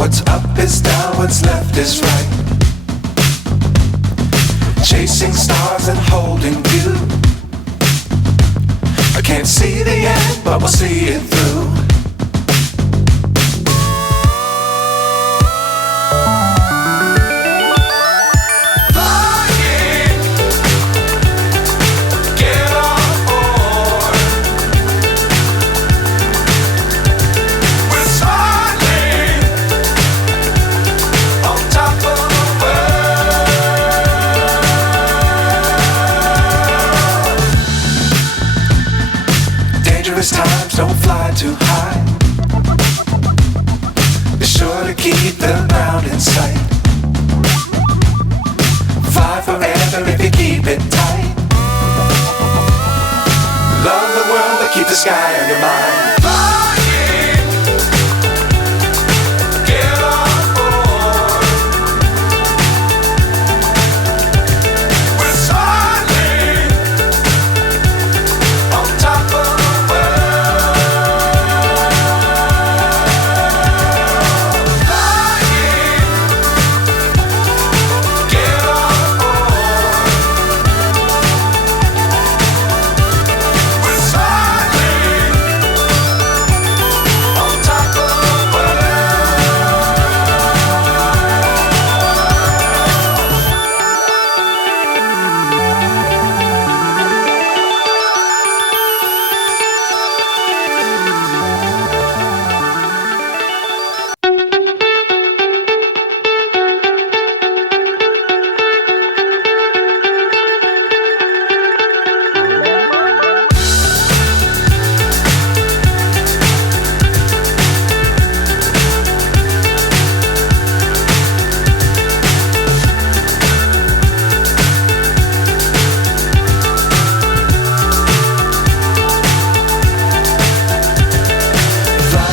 What's up is down, what's left is right. Chasing stars and holding you. I can't see the end, but we'll see it through. Times don't fly too high. Be sure to keep the ground in sight. Fly forever if you keep it tight. Love the world but keep the sky on your mind.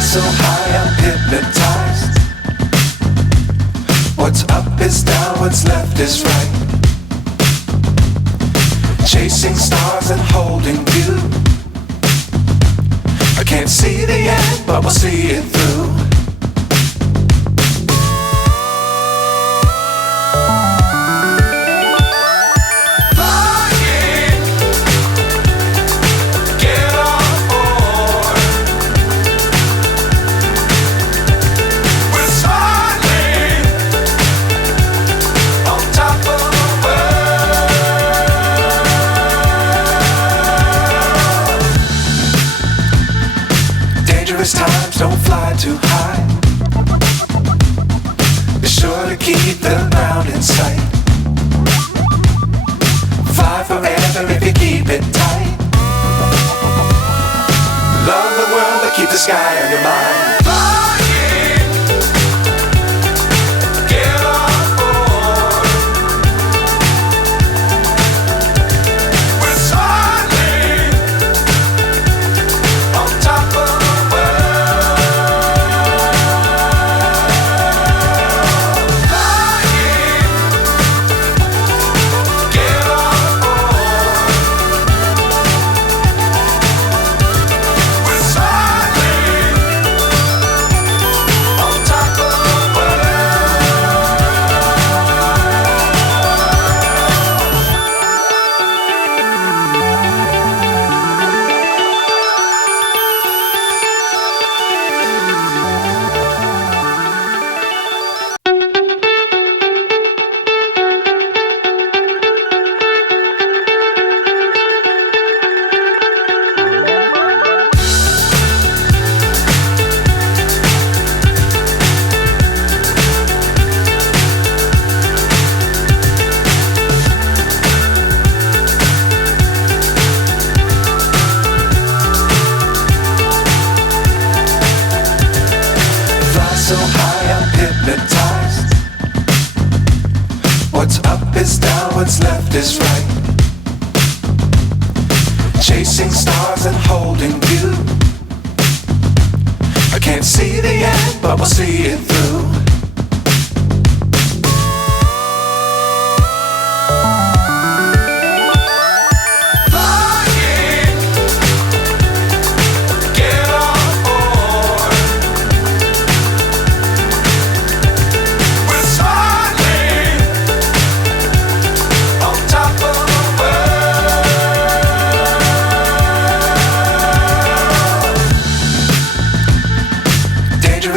So high I'm hypnotized. What's up is down, what's left is right. Chasing stars and holding you. I can't see the end, but we'll see it through. Times don't fly too high. Be sure to keep the ground in sight. Fly forever if you keep it tight. Love the world but keep the sky on your mind. So high I'm hypnotized. What's up is down, what's left is right. Chasing stars and holding you. I can't see the end, but we'll see it through.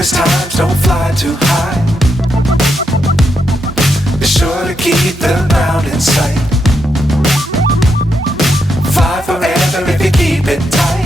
Dangerous times, don't fly too high. Be sure to keep the ground in sight. Fly forever if you keep it tight.